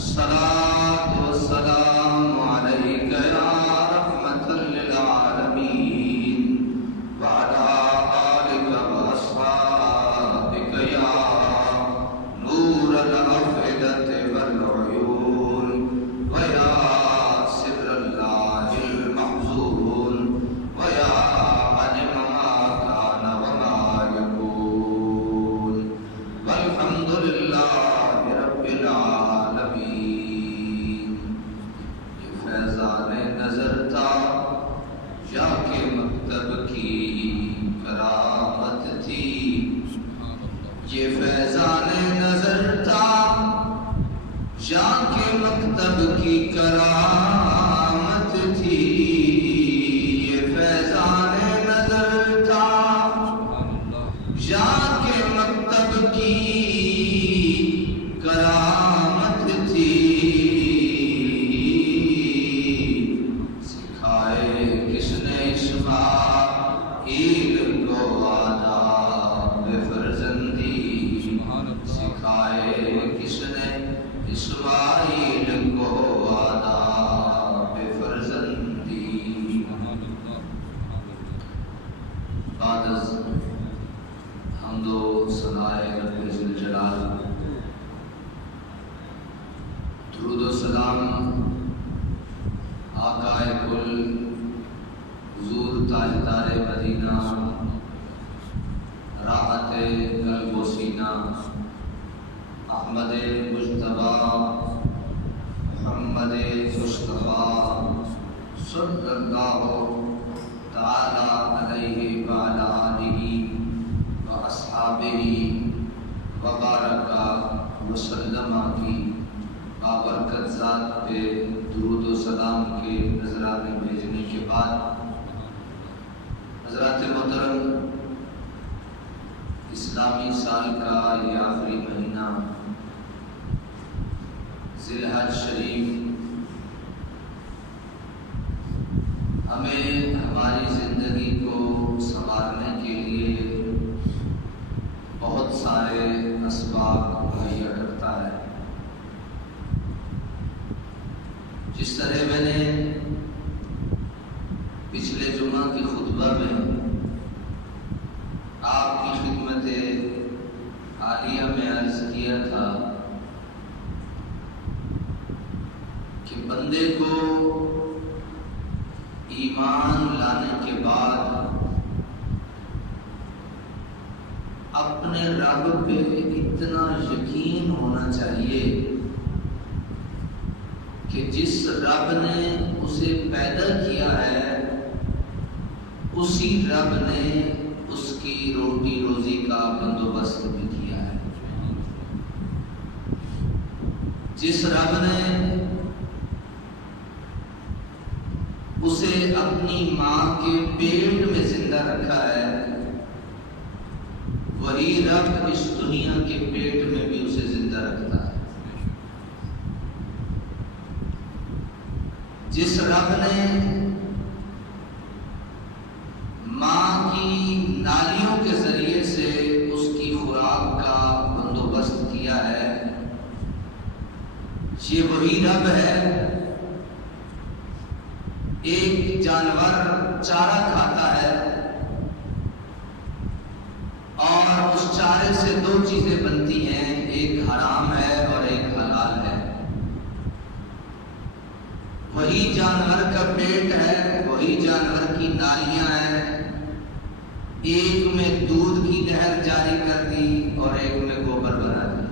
الصلاة والسلام عليك يا رحمة للعالمين وعلى آلك وأصحابك يا نور الأفئدة والعيون ويا سر الله المحزون ويا علم ما كان وما يكون والحمد لله رب العالمين. یہ فیضان نظر تھا یا کہ مکتب کی کرامت تھی. یہ فیضان نظر تھا یا کہ مکتب کی کرامت تھی. یہ فیضان نظر تھا یا کہ مکتب کی کرامت تھی. سکھائے کس نے اسماعیل کو آداب فرزندی. سکھائے کس نے اسماعیل کو آداب فرزندی. بعد از حمد و ثنائے رب ذوالجلال درود و سلام آقائے کل حضور تاجدار مدینہ راحت قلب و سینہ احمد مجتبی محمد مصطفیٰ صلی اللہ تعالی علیہ وعلی آلہ و اصحابہ وبارک وسلم کی بابرکت ذات پہ درود و سلام کے نذرانے بھیجنے کے بعد حضرات محترم، اسلامی سال کا یہ آخری مہینہ ذی الحج شریف ہمیں ہماری زندگی کو سنوارنے کے لیے بہت سارے اسباب مہیا کرتا ہے. جس طرح میں نے پچھلے جمعہ کی خطبہ میں آپ کی خدمت عالیہ میں عرض کیا تھا کہ بندے کو ایمان لانے کے بعد اپنے رب پہ اتنا یقین ہونا چاہیے کہ جس رب نے اسے پیدا کیا ہے اسی رب نے اس کی روٹی روزی کا بندوبست بھی کیا ہے. جس رب نے اسے اپنی ماں کے پیٹ میں زندہ رکھا ہے وہی رب اس دنیا کے پیٹ میں بھی اسے زندہ رکھتا ہے. جس رب نے ماں کی نالیوں کے ذریعے سے اس کی خوراک کا بندوبست کیا ہے یہ وہی رب ہے. ایک جانور چارہ کھاتا ہے اور اس چارے سے دو چیزیں بنتی ہیں، ایک حرام ہے اور ایک حلال ہے. وہی جانور کا پیٹ ہے، وہی جانور کی نالیاں ہیں، ایک میں دودھ کی نہر جاری کر دی اور ایک میں گوبر بنا دیا.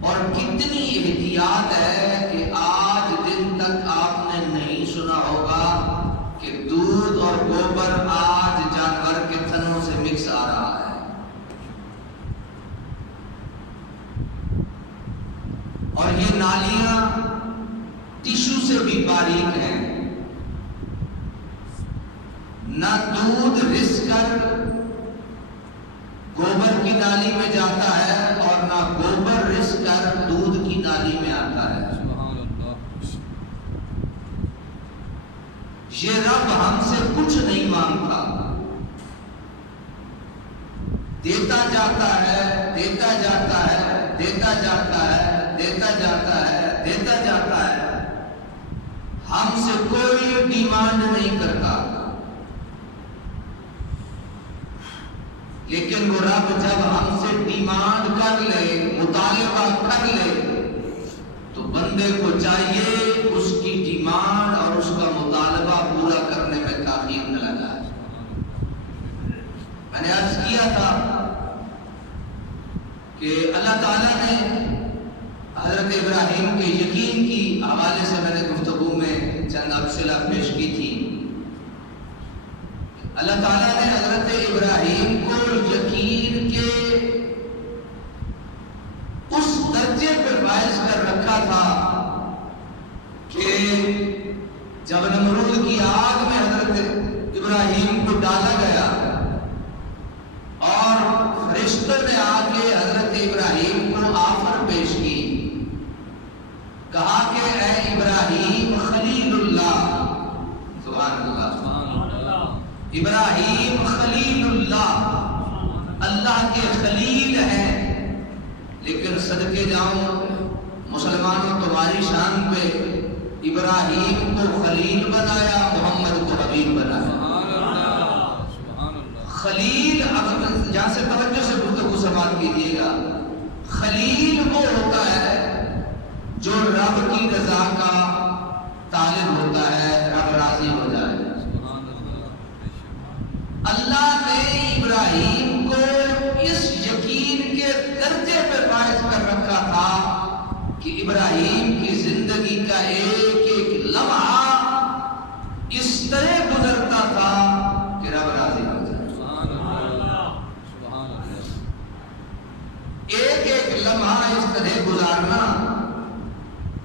اور کتنی احتیاط ہے کہ آج دن تک آپ نے نہیں سنا ہوگا کہ دودھ اور گوبر آج جانور کے تھنوں سے مکس آ رہا ہے. اور یہ نالیاں ٹشو سے بھی باریک ہیں. نہ دودھ رس کر گوبر کی نالی میں جاتا ہے اور نہ گوبر رس کر دودھ کی نالی میں آتا ہے. یہ رب ہم سے کچھ نہیں مانگتا، دیتا جاتا ہے، دیتا جاتا ہے، دیتا جاتا ہے دیتا جاتا ہے، دیتا جاتا ہے، ہم سے کوئی ڈیمانڈ نہیں کرتا، لیکن وہ رب جب ہم سے ڈیمانڈ کر لے، مطالبہ کر لے، تو بندے کو چاہیے اس کی ڈیمانڈ اور اس کا مطالبہ پورا کرنے میں تاخیر نہ لگائے۔ میں نے عرض کیا تھا کہ اللہ تعالیٰ نے حضرت ابراہیم کے یقین کی حوالے سے میں نے گفتگو میں چند امثلہ پیش کی تھی۔ اللہ تعالیٰ نے حضرت ابراہیم کو یقین کے اس درجے پہ فائز کر رکھا تھا کہ جب نمرود کی آگ میں حضرت ابراہیم کو ڈالا گیا اور فرشتوں نے آ کے حضرت ابراہیم کو آفر پیش کی، کہا کہ اے ابراہیم خلیل اللہ، سبحان اللہ، ابراہیم خلیل اللہ، اللہ کے خلیل ہیں، لیکن صدقے جاؤں مسلمانوں تمہاری شان پہ ابراہیم کو خلیل بنایا، محمد کو حبیب بنایا۔ خلیل، جہاں سے توجہ سے گفتگو سماعت کیجیے گا، خلیل وہ ہوتا ہے جو رب کی رضا کا طالب ہوتا ہے، رب راضی ہو جائے۔ اللہ نے ابراہیم کو اس یقین کے درجے پہ فائز کر رکھا تھا کہ ابراہیم کی زندگی کا ایک ایک لمحہ اس طرح گزرتا تھا کہ رب راضی ہو جائے۔ ایک ایک لمحہ اس طرح گزارنا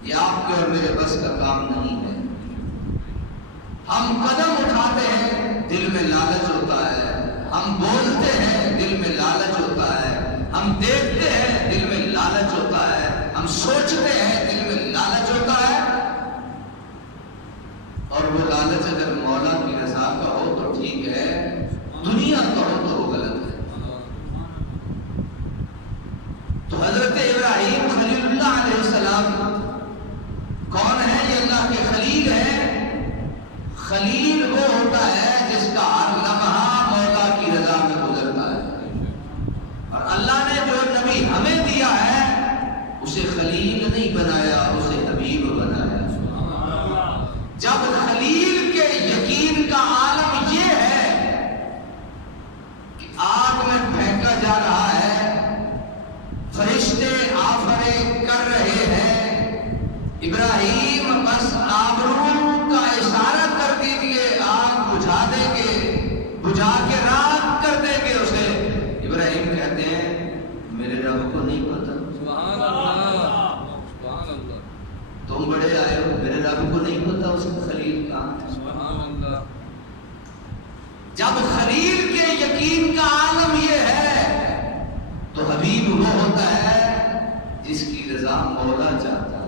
یہ آپ کے اور میرے بس کا کام نہیں ہے۔ ہم قدم اٹھاتے ہیں، دل میں لالچ ہوتا ہے، ہم بولتے ہیں، دل میں لالچ ہوتا ہے، ہم دیکھتے ہیں، دل میں لالچ ہوتا ہے، ہم سوچتے ہیں، دل میں لالچ ہوتا ہے، اور وہ لالچ اگر مولا کی رضا کا ہو تو ٹھیک ہے، دنیا کا ہو تو وہ غلط ہے۔ تو حضرت ابراہیم خلیل اللہ علیہ السلام کون ہے؟ یہ اللہ کے خلیل ہیں۔ خلیل وہ ہوتا ہے جس کا ہر لمحہ مولا کی رضا میں گزرتا ہے، اور اللہ نے جو نبی ہمیں دیا ہے اسے خلیل نہیں بنایا، اسے حبیب بنایا۔ جب خلیل کے یقین کا عالم یہ ہے کہ آگ میں پھینکا جا رہا ہے، فرشتے آفریں کر رہے ہیں، ابراہیم بس آبرو کا اشارہ کر دیجئے، آگ بجھا دیں گے، بجھا کے راکھ کر دیں گے اسے۔ ابراہیم کہتے ہیں میرے رب کو نہیں پتا، سبحان اللہ، سبحان اللہ، تم بڑے آئے ہو، میرے رب کو نہیں پتا اس کا خلیل کہاں ہے، سبحان اللہ۔ جب خلیل کے یقین کا عالم یہ ہے تو حبیب وہ ہوتا ہے جس کی رضا مولا چاہتا ہے۔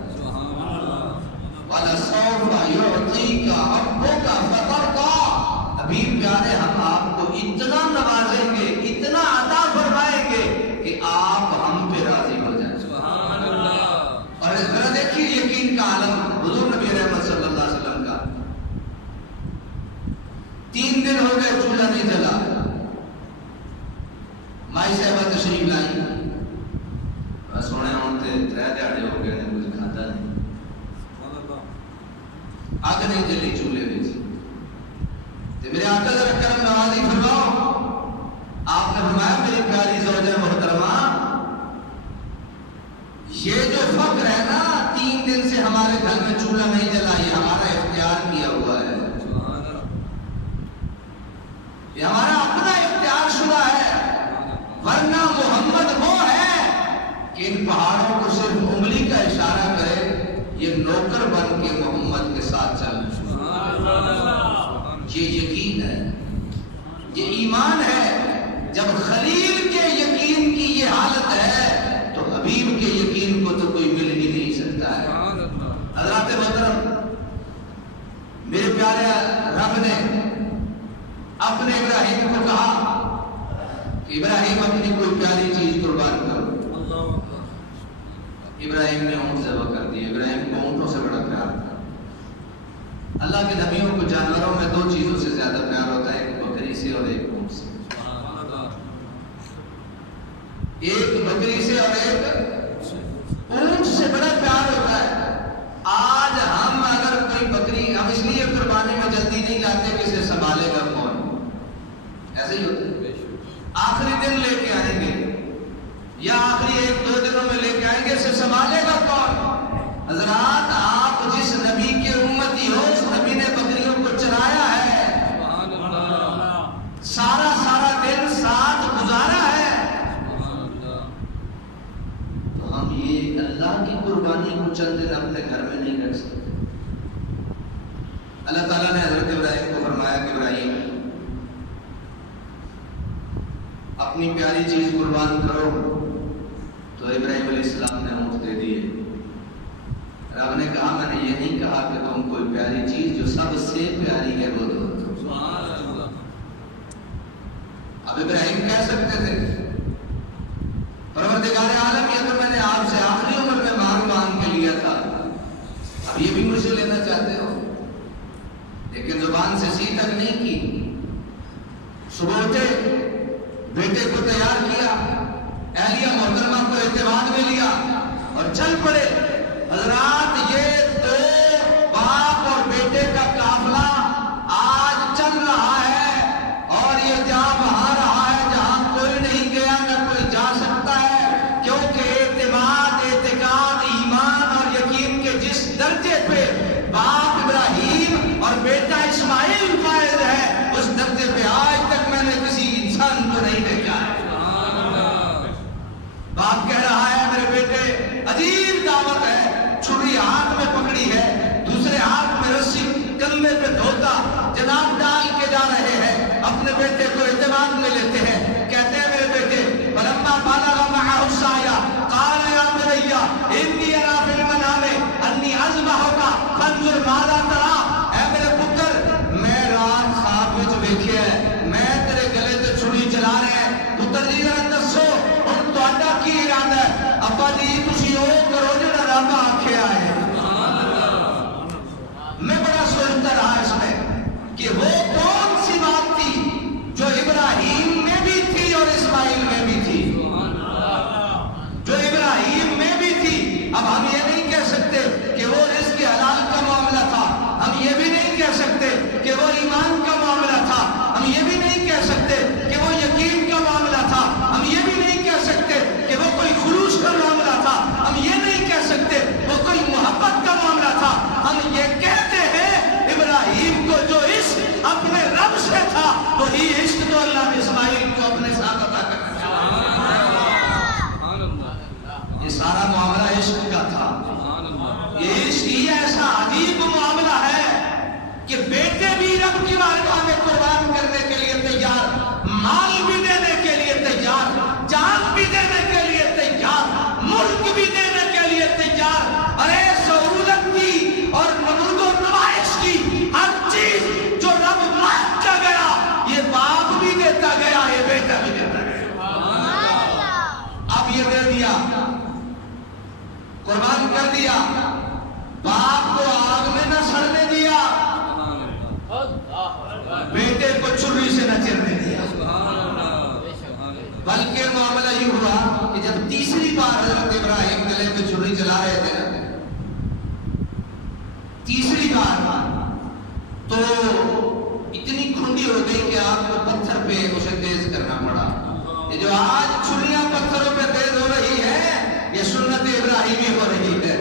وَلَسَوْفَ يُعْطِيكَ رَبُّكَ فَتَرْضَىٰ، حبیب پیارے ہم آپ کو اتنا نوازیں گے، اتنا عطا فرمائیں گے کہ آپ ہم پہ راضی ہو جائیں۔ سبحان اللہ۔ اور ذرا دیکھیے یقین کا عالم حضور نبی رحمت صلی اللہ علیہ وسلم کا، 3 دن ہو گئے چولہا نہیں جلا، مائی صاحبہ تشریف لائی، سونے ہوتے 3 دیہڑے ہو گئے نے کچھ کھاتا نہیں، آگ نہیں جلی چولہے میں، میرے آقا ذرا کرم نوازی فرماؤ۔ آپ نے فرمایا میری پیاری زوجہ محترمہ، یہ جو فقر ہے نا، 3 دن سے ہمارے گھر میں چولہا نہیں جلا، یہ ہمارا اختیار کیا ہوا ہے، یہ ہمارا اپنا اختیار شدہ ہے، ورنہ محمد وہ ہے کہ ان پہاڑوں کو صرف انگلی کا اشارہ کرے، یہ نوکر بن کے محمد کے ساتھ چل۔ یہ یقین ہے، یہ ایمان ہے۔ جب خلیل کے یقین کی یہ حالت ہے تو حبیب کے یقین کو تو کوئی مل ہی نہیں سکتا ہے۔ حضرات محترم، میرے پیارے رب نے اپنے ابراہیم کو کہا کہ ابراہیم اپنی کوئی پیاری چیز قربان کرو۔ ابراہیم نے اونٹ ذبح کر دیے. ابراہیم کو اونٹوں سے بڑا پیار تھا. اللہ کے نبیوں کو جانوروں میں دو چیزوں سے زیادہ پیار ہوتا ہے, ایک بکری سے اور ایک اونٹ سے. ایک بکری سے اور ایک اونٹ سے بڑا پیار ہوتا ہے. آج ہم اگر کوئی بکری, ہم اس لیے قربانی میں جلدی نہیں لاتے کہ اسے سنبھالے گا کون, ایسے ہی ہوتا ہے. آخری دن لے کے آئیں گے یا آخری ایک دو دنوں میں لے کے آئیں گے, اسے سنبھالے گا کون؟ حضرات آپ جس نبی کے امتی ہو, اس نبی نے بکریوں کو چرایا ہے, سارا سارا دن ساتھ گزارا ہے. تو ہم یہ اللہ کی قربانی کو چند دن اپنے گھر میں نہیں رکھ سکتے. اللہ تعالیٰ نے حضرت ابراہیم کو فرمایا کہ ابراہیم اپنی پیاری چیز قربان کرو. تو ابراہیم علیہ السلام نے اونٹ دے دیے. رب نے کہا میں نے یہ نہیں کہا کہ تم کوئی پیاری چیز جو سب سے پیاری ہے وہ دو. اب ابراہیم کہہ سکتے تھے پروردگار عالم یہ تو میں نے آپ سے آخری عمر میں مانگ کے لیا تھا, اب یہ بھی مجھ سے لینا چاہتے ہو, لیکن زبان سے سی تک نہیں کی. صبح اٹھے, بیٹے کو تیار کیا, اہلیہ محترمہ کو اعتماد میں لیا اور چل پڑے. حضرات یہ دو باپ اور بیٹے کا قافلہ آج چل رہا ہے اور یہ جا وہاں رہا ہے جہاں کوئی نہیں گیا نہ کوئی جا سکتا ہے, کیونکہ اعتماد, اعتقاد, ایمان اور یقین کے جس درجے پہ باپ ابراہیم اور بیٹا اسماعیل فائز ہے, اس درجے پہ آج تک میں نے کسی انسان کو نہیں دیکھا ہے. باپ کہہ رہا ہے میرے بیٹے عجیب دعوت ہے, چھری ہاتھ میں پکڑی ہے, دوسرے ہاتھ میں رسی, کندھے پہ دھوتا جناب ڈال کے جا رہے ہیں, اپنے بیٹے کو اعتماد میں لیتے ہیں. کہتے ہیں میرے بیٹے فلما بلغ معه السعي قال يا بني اني ارى في المنام اني اذبحك فانظر ماذا ترى. اے میرے پتر میں رات خواب وچ ویکھیا ہے میں تیرے گلے تے چھری چلا رہا ہے. پتر جی ذرا دسو ہن تہاڈا کی ارادہ ہے؟ ابا جی تسی او کرو جڑا رب آکھیا ہے. میں بڑا سوچتا رہا اس میں کہ وہ کون سی بات تھی جو ابراہیم میں بھی تھی اور اسماعیل میں بھی تھی, جو ابراہیم میں بھی تھی. اب ہم یہ نہیں کہہ سکتے کہ وہ رزق حلال کا معاملہ تھا, ہم یہ بھی نہیں کہہ سکتے کہ وہ ایمان کا معاملہ تھا, ہم یہ بھی نہیں کہہ سکتے کہ وہ یقین کا معاملہ تھا, ہم یہ بھی نہیں کہہ سکتے کہ وہ کوئی خلوص کا معاملہ تھا, ہم یہ نہیں کہہ سکتے وہ کوئی محبت کا معاملہ تھا. ہم یہ کہتے ہیں ابراہیم کو جو عشق اپنے رب سے تھا وہی عشق تو اللہ نے اسماعیل کو اپنے ساتھ عطا کر دیا. یہ سارا معاملہ عشق کا تھا. یہ عشق ہی ایسا عجیب معاملہ ہے کہ بیٹے بھی رب کی بارگاہ میں قربان کرنے کے لیے تیار, مال بھی دینے کے لیے تیار, جان بھی دینے کے لیے تیار, ملک بھی دینے کے لیے تیار. ارے سہولت کی اور نمود و نمائش کی ہر چیز جو رب مانگتا گیا یہ باپ بھی دیتا گیا, یہ بیٹا بھی دیتا گیا. اب یہ دے دیا, قربان کر دیا, باپ کو آگ میں نہ سڑنے دیا, بیٹے کو چھری سے نہ چرنے دیا. بلکہ معاملہ یہ ہوا کہ جب تیسری بار حضرت ابراہیم گلے میں چھری چلا رہے تھے نا, تیسری بار تو اتنی کھنڈی ہو گئی کہ آپ کو پتھر پہ اسے تیز کرنا پڑا. یہ جو آج چھریاں پتھروں پہ تیز ہو رہی ہے یہ سنت ابراہیمی ہو رہی ہے.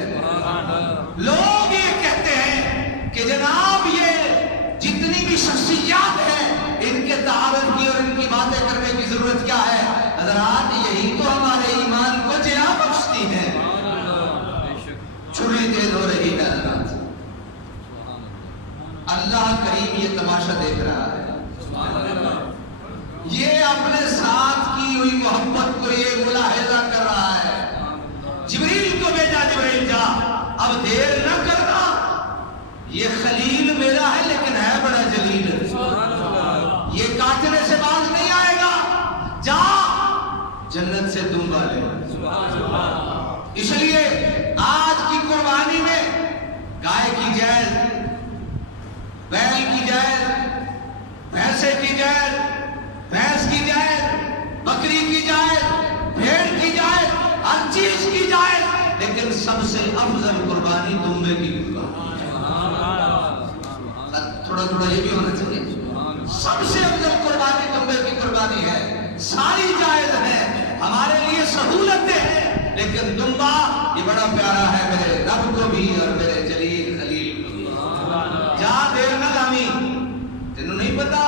لوگ یہ کہتے ہیں کہ جناب یہ جتنی بھی شخصیات ہیں ان کے تعارف کی اور ان کی باتیں کرنے کی ضرورت کیا ہے؟ حضرات یہی تو ہمارے ایمان کو جلا بخشتی ہے. چھری تیز ہو رہی ہے حضرات, اللہ کریم یہ تماشا دیکھ رہا ہے. یہ اپنے ساتھ کی ہوئی محبت کو یہ ملاحظہ کر رہا ہے. جبریل کو بھیجا, جبریل جا اب دیر نہ کرنا, یہ خلیل میرا ہے لیکن ہے بڑا جلیل, یہ کاٹنے سے باز نہیں آئے گا, جا جنت سے دنبا لے. اس لیے آج کی قربانی میں گائے کی جائز، بیل کی جائز، بھینسے کی جائز، بھینس کی جائز، بکری کی جائز، بھیڑ کی جائز، ہر چیز کی جائز، لیکن سب سے افضل قربانی دمبے کی قربانی۔ تھوڑا تھوڑا یہ بھی ہونا چاہیے، سب سے افضل قربانی دمبے کی قربانی ہے۔ ساری جائز ہے، ہمارے لیے سہولتیں ہیں، لیکن دمبا یہ بڑا پیارا ہے میرے رب کو بھی اور میرے جلیل خلیل کو بھی۔ جہاں دیر نہ لامی، تینوں نہیں پتا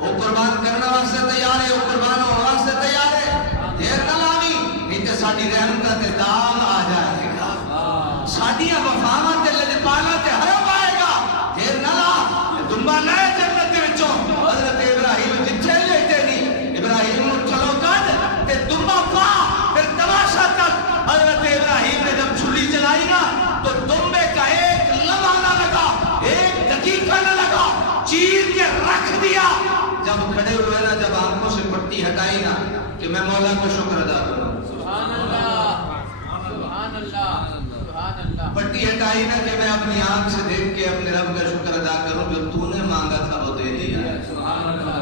وہ قربان کرنا واسطے تیار ہے، وہ قربان ہونے واسطے تیار ہے، دیر نہ لامی نہیں تو ساڈی رحمتاں تے داغ آ جائے گا، ساڈیاں وفاواں تے لجپالاں تے حرم آئے گا۔ دیر نہ لا، دمبا لے جنت دے وچوں۔ حضرت ابراہیم جتھے لیٹے نہیں، ابراہیم نوں چلو کڈ تے دمبا پا، پھر تماشا کر۔ حضرت ابراہیم نے جب چھری چلائی نا تو دمبے کا ایک لمحہ نہ لگا، ایک دقیقہ نہ لگا، چیر کے رکھ دیا۔ جب کھڑے ہوئے نا، جب آنکھوں سے پٹی ہٹائی نا کہ میں مولا کو شکر ادا کروں، سبحان اللہ، سبحان اللہ، سبحان اللہ، پٹی ہٹائی نا کہ میں اپنی آنکھ سے دیکھ کے اپنے رب کا شکر ادا کروں، جو تو نے مانگا تھا وہ دے دیا ہے، سبحان اللہ،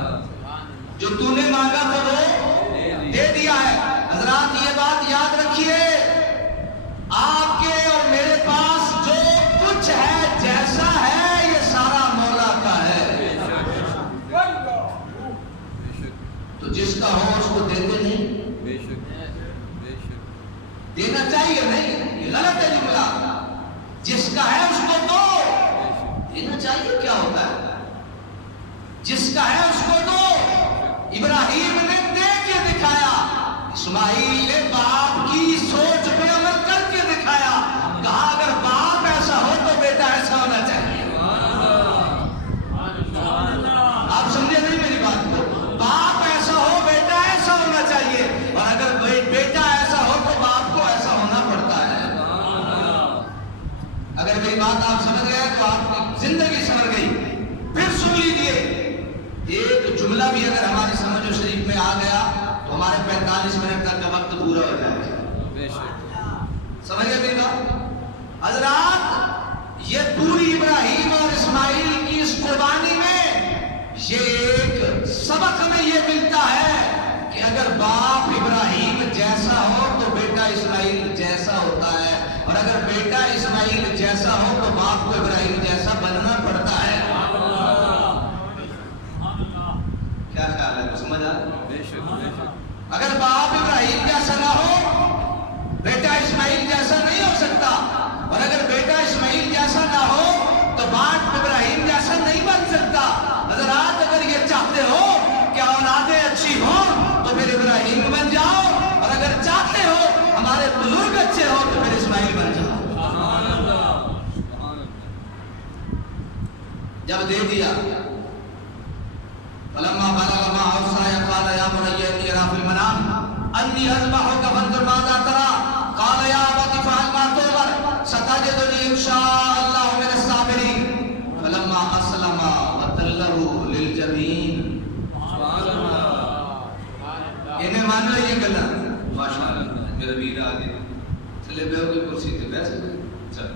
جو تو نے مانگا تھا وہ دے دیا ہے۔ حضرات یہ بات یاد رکھیے، آپ کے اور میرے پاس جو کچھ ہے، جیسا ہے، یہ سارا مولا کا ہے۔ تو جس کا ہو اس کو دیتے نہیں، دینا چاہیے نہیں، یہ غلط ہے جملہ۔ جس کا ہے اس کو دو، دینا چاہیے، کیا ہوتا ہے؟ جس کا ہے اس کو دو۔ ابراہیم نے دے کے دکھایا، اسماعیل نے باپ کی سوچ پہ عمل کر کے دکھایا، کہا اگر باپ ایسا ہو تو بیٹا ایسا ہونا چاہیے۔ آپ سمجھے نہیں میری بات کو؟ باپ ایسا ہو، بیٹا ایسا ہونا چاہیے، اور اگر بیٹا ایسا ہو تو باپ کو ایسا ہونا پڑتا ہے۔ اگر میری بات آپ سمجھ گئے تو آپ کی زندگی سمجھ گئی۔ پھر سن لیجئے، ایک جملہ بھی اگر ہماری سمجھ و شریف میں آ گیا تو ہمارے 45 منٹ تک کا وقت پورا ہو جائے گا۔ سمجھ گئے میری بات؟ حضرات، یہ پوری ابراہیم اور اسماعیل کی اس قربانی میں یہ ایک سبق ہمیں یہ ملتا ہے کہ اگر باپ ابراہیم جیسا ہو تو بیٹا اسماعیل جیسا ہوتا ہے، اور اگر بیٹا اسماعیل جیسا ہو تو باپ کو ابراہیم جیسا بننا پڑتا ہے۔ کیا خیال ہے؟ سمجھ آ؟ اگر باپ ابراہیم جیسا نہ ہو، بیٹا اسماعیل جیسا نہیں ہو سکتا، اور اگر بیٹا اسماعیل جیسا نہ ہو تو باپ ابراہیم جیسا نہیں بن سکتا۔ حضرات، اگر یہ چاہتے ہو کہ اولادیں اچھی ہوں تو پھر ابراہیم بن جاؤ، اور اگر چاہتے ہو ہمارے بزرگ اچھے ہو تو پھر اسماعیل بن جاؤ۔ جب دے دیا، فلما بلغ معه السعي قال يا بني إني أرى في المنام أني أذبحك فانظر ماذا ترى قال يا أبت افعل ما تؤمر ستجدني إن شاء الله من الصابرين فلما أسلم وتله للجبين۔ انہیں مان لو یہ گلا ماشاء اللہ، میرا ویر آ گیا، چلے بیٹھو کوئی کرسی تے بیٹھ سکتے، چلو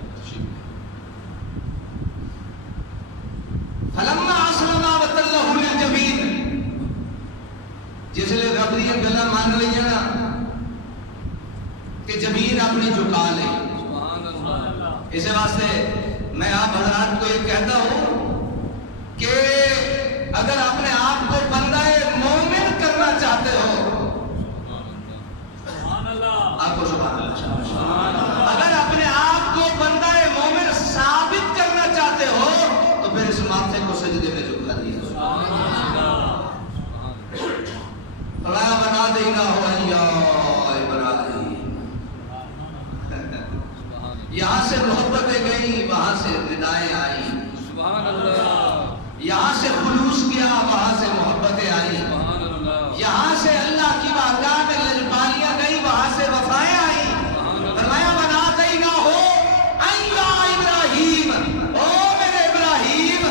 فلما اسلم وتله للجبین۔ جس لئے رب یہ گلا مان لئی ہے نا کہ جبین اپنی جھکا لے۔ اس واسطے میں آپ حضرات کو یہ کہتا ہوں کہ اگر اپنے آپ کو بندہ مومن کرنا چاہتے ہو، آپ کو سبحان اللہ، اگر اپنے آپ کو بندہ مومن ثابت کرنا چاہتے ہو تو پھر اس ماتھے کو سجدے میں جھکا دیا۔ فلا بنا دینا ہو یا ابراہیم۔ یہاں سے محبتیں گئیں، وہاں سے ندائیں آئی، یہاں سے خلوص کیا، وہاں سے محبتیں آئی، یہاں سے اللہ کی بارگاہ میں لجپالیاں گئی، وہاں سے وفائیں آئی۔ فرمایا بنا دینا ہو یا ابراہیم، او میرے ابراہیم،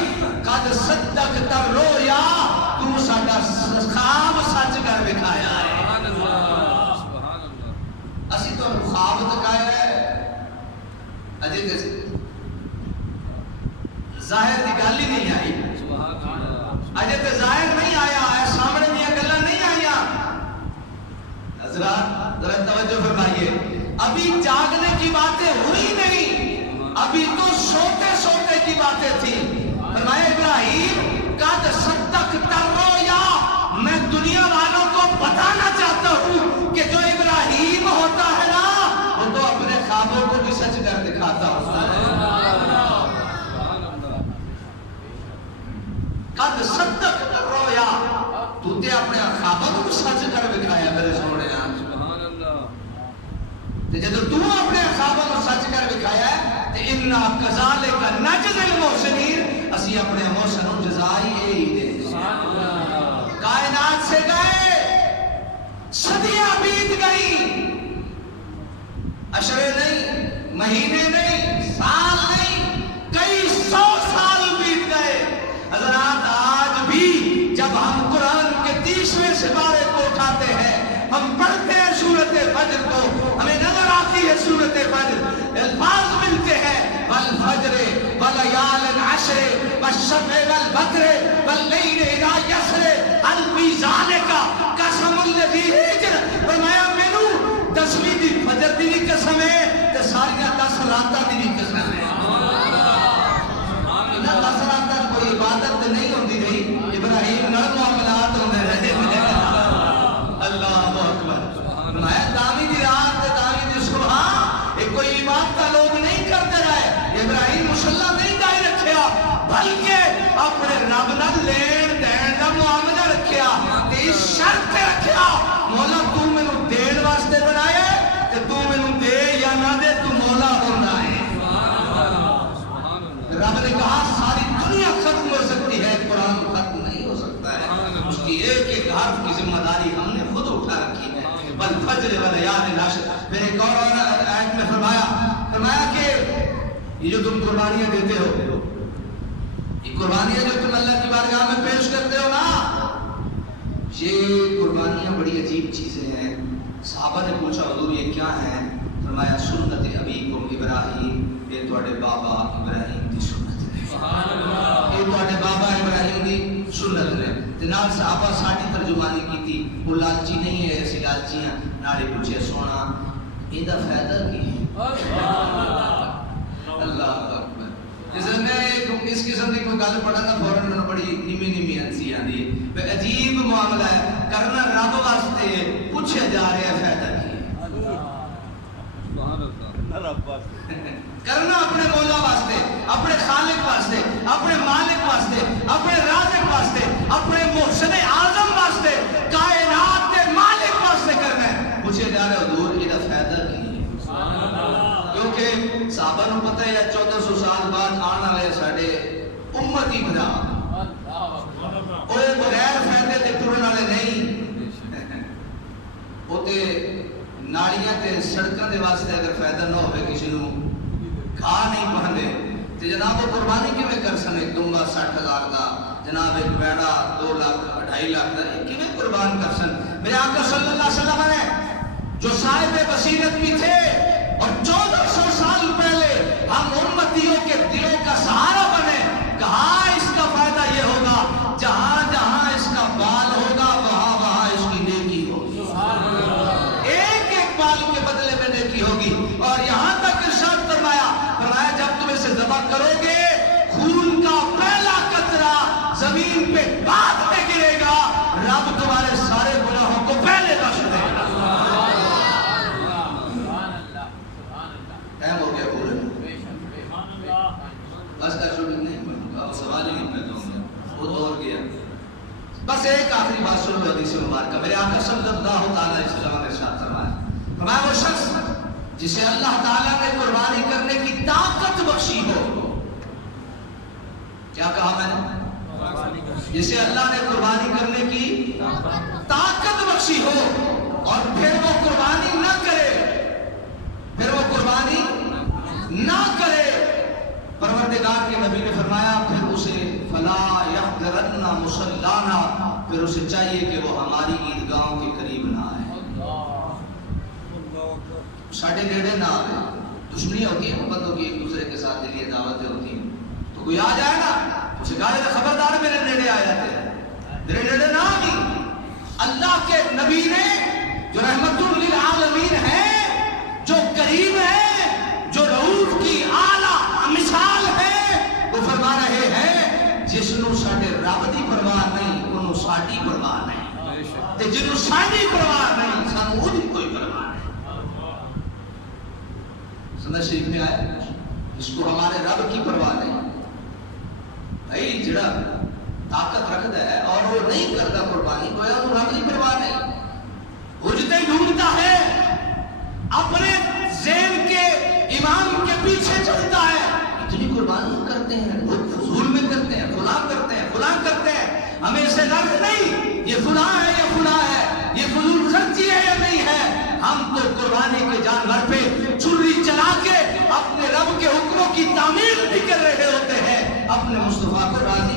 قد صدقت الرؤیا، تو ساڈا خواب سچ کر دکھایا ہے۔ اسی تو خواب دکھایا ہے اجے تے ظاہر دی گل ہی نہیں آئی، اجے تے ظاہر نہیں آیا ہے، سامنے دیا گلاں نہیں آئیاں۔ حضرات ذرا توجہ فرمائیے، ابھی جاگنے کی باتیں ہوئی نہیں، ابھی تو سوتے سوتے کی باتیں تھی۔ فرمایا ابراہیم قد صدقت الرؤیا، میں دنیا والوں کو بتانا چاہتا ہوں کہ جو ابراہیم ہوتا ہے نا وہ تو اپنے خوابوں کو بھی سچ کر دکھاتا ہوتا ہے۔ قد صدقت الرؤیا، تو تے اپنے خوابوں کو سچ کر دکھایا میرے سونے۔ جب تو اپنے خوابوں کو سچ کر دکھایا ہے تے انا کذالک نجزی المحسنین، اسی اپنے محسنوں جزائی یہی دے۔ کائنات سے گئے، صدیاں بیت گئی، اشرے نہیں، مہینے نہیں، سال نہیں، کئی 100 سال بیت گئے۔ حضرات آج بھی جب ہم قرآن کے 30ویں سپارے کو اٹھاتے ہیں، ہم پڑھتے ہیں سورۃ فجر کو، ہمیں نظر آتی ہے سورۃ فجر، الفاظ ملتے ہیں والفجر ولیال عشر والشفع والوتر واللیل اذا یسر هل فی ذلک قسم الذی ہجر۔ فرمایا مینوں 10ویں دی فجر دی بھی قسم ہے تے ساریاں 10 راتاں دی بھی قسم ہے۔ انہاں 10 راتاں کوئی عبادت نہیں ہوندی نہیں، ابراہیم نال معاملات ہوندے رہے۔ اللہ اکبر۔ میں دامی دی رات تے دامی دی صبح ایک کوئی عبادت لوگ نہیں کرتے رہے، ابراہیم مصلی نہیں دائی رکھیا بلکہ اپنے رب نال لین دین دا معاملہ رکھیا تے اس شرط رکھیا مولا تو مینوں دین واسطے بنایا تے تو مینوں دے یا نہ دے تو مولا ہونا ہے۔ رب نے کہا ساری دنیا ختم ہو سکتی ہے، قرآن ختم نہیں ہو سکتا ہے، اس کی ایک ایک حرف کی ذمہ داری ہم نے خود اٹھا رکھی ہے۔ والفجر ولیال عشر، پھر ایک اور آیت میں فرمایا کہ یہ جو تم قربانیاں دیتے ہو، یہ قربانیاں جو تم اللہ کی بارگاہ میں پیش کرتے ہو نا، یہ قربانیاں بڑی عجیب چیزیں ہیں۔ صحابہ نے پوچھا حضور یہ کیا ہیں؟ فرمایا سنت ابیکم ابراہیم، یہ تواڈے بابا ابراہیم دی سنت ہے، یہ تواڈے بابا ابراہیم دی سنت ہے۔ تے نال صحابہ ساڈی ترجمانی کیتی، وہ لالچی نہیں ہے، اسی لالچی ہیں، نالے پوچھے سونا ایندا فائدہ کی ہے؟ اللہ اکبر۔ جس نے اس قسم کی کوئی گل پڑھا نا فوراً انہوں بڑی نیمی ہنسی آتی ہے، عجیب معاملہ ہے، کرنا رب واسطے پوچھے جا رہے ہیں فائدہ کی کرنا اپنے مولا واسطے، اپنے خالق واسطے، اپنے مالک واسطے، اپنے رازق واسطے، اپنے محسن اعظم واسطے، کائنات کے مالک واسطے کرنا ہے، پوچھے جا رہے حضور یہ فائدہ کی ہے؟ کیونکہ صحابہ نو پتہ ہے 1400 سال بعد آنے والے ساڈے امتی بنا وہ بغیر فائدے کے ٹرن والے نہیں، وہ تے نالیاں تے سڑکاں دے واسطے اگر فائدہ نہ ہوئے کسی نو کھا نہیں پہندے تے جناب وہ قربانی کیویں کر سن؟ ایک دنگا 60,000 دا، جناب ایک بیڑا 2 لاکھ 2.5 لاکھ دا، یہ کیویں قربان کر سن؟ میرے آقا صلی اللہ علیہ وسلم نے جو صاحب بصیرت بھی تھے اور 1400 سال پہلے ہم امتیوں کے دلوں کا سہارا بنے، کہا اس کا فائدہ یہ ہوگا جہاں جہاں اس کا بال ہوگا وہاں وہاں اس کی نیکی ہوگی، ایک ایک بال کے بدلے میں نیکی ہوگی۔ اور یہاں تک ارشاد فرمایا جب تم اسے ذبح کرو گے خون کا پہلا قطرہ زمین پہ بعد میں گرے گا، رب تمہارے سارے گناہوں کو پہلے بخش دے گا۔ ٹائم ہو گیا پورے بس کا شوٹنگ نہیں بنوں سوال ہی نہیں پیدا ہوں گا، وہ دور گیا۔ بس ایک آخری بات سن لو حدیث مبارکہ، میرے آقا صلی اللہ تعالیٰ علیہ وسلم نے ارشاد فرمایا وہ شخص جسے اللہ تعالیٰ نے قربانی کرنے کی طاقت بخشی ہو، کیا کہا میں نے؟ جسے اللہ نے قربانی کرنے کی طاقت بخشی ہو اور پھر وہ قربانی نہ کرے، پروردگار کے نبی نے فرمایا پھر اسے فلا یحضرن مصلانا، پھر اسے چاہیے کہ وہ ہماری عیدگاہوں کے قریب نہ آئے، ساڈے نیڑے نہ آئے، دشمنیاں ہوتی ہیں بندوں کی ایک دوسرے کے ساتھ دلی دعوتیں ہوتی ہیں، تو کوئی آ جائے نا اسے کہا جائے خبردار میرے نیڑے آ جاتے ہیں، میرے نیڑے نہ آگی۔ اللہ کے نبی نے جو رحمت للعالمین ہے، جو کریم ہے، جو رؤوف کی اعلیٰ مثال ہے، وہ فرما رہے ہیں جس نو ساڈے رب دی پرواہ نہیں انہوں ساڈی پرواہ نہیں، تے جنوں ساڈی پرواہ نہیں سانوں وہ دی کوئی پرواہ نہیں۔ سنت شریف میں آیا جس کو ہمارے رب کی پرواہ نہیں، بھائی جڑا طاقت رکھتا ہے اور وہ نہیں کرتا قربانی گویا انہوں رب کی پرواہ نہیں، وہ جتنے ڈھونڈتا ہے اپنے ذہن کے امام کے پیچھے چلتا ہے، اتنی قربانی کرتے ہیں لوگ فضول میں کرتے ہیں، فلاں کرتے ہیں فلاں کرتے ہیں، ہمیں اسے درد نہیں یہ فلاں ہے یا فلاں ہے، یہ فضول خرچی ہے یا نہیں ہے، ہم تو قربانی کے جانور پہ چھری چلا کے اپنے رب کے حکموں کی تعمیل بھی کر رہے ہوتے ہیں، اپنے مصطفیٰ کو راضی